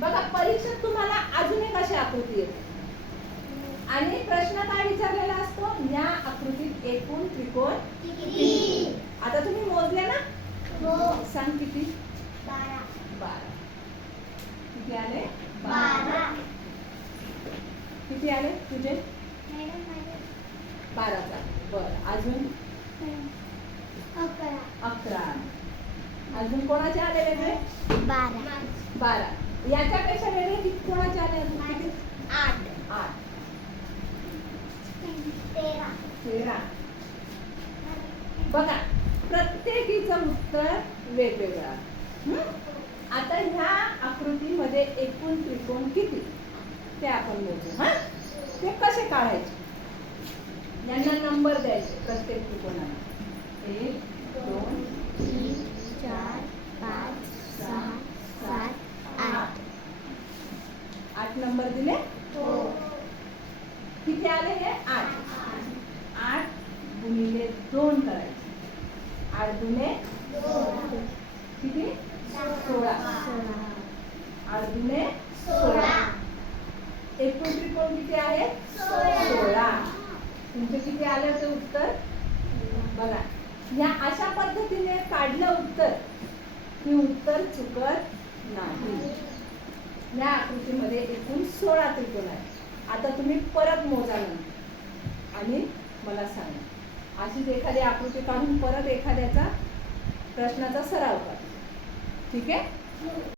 बघा परीक्षेत तुम्हाला अजून एक अशी आकृती येते? आणि प्रश्न काय विचारलेला असतो? या आकृतीत एकूण त्रिकोण आता तुम्ही मोजले ना? सांग किती? बारा. किती आले? किती आले तुझे? बाराचा. बर अजून? अकरा. अजून कोणाचे आले वेगळे बारा. याच्यापेक्षा वेगळे कोणाचे आले किती आठ. आठ. तेरा. तेरा. बघा प्रत्येकीचं उत्तर वेगवेगळं? आता ह्या आकृतीमध्ये एकूण त्रिकोण किती? ते आपण मोजू हा? ते कसे काढायचे? यांना नंबर द्यायचे प्रत्येक त्रिकोणाला. एक दोन आठ नंबर दिले? हो. किती आले हे? आठ. आठ गुणिले दोन करायचे. आठ गुणे किती? सोळा. आठ गुणे सोळा. एकूण त्रिकोण किती आहेत सोळा. तुमचे किती आले होते उत्तर? बघा. या अशा पद्धतीने काढलं उत्तर की उत्तर चुकत नाही. या आकृतीमध्ये एकूण सोळा त्रिकोण आहेत. आता तुम्ही परत मोजा नंतर. आणि मला सांगा. अशीच एखादी आकृती काढून परत एखाद्याचा प्रश्नाचा सराव करा. ठीक आहे?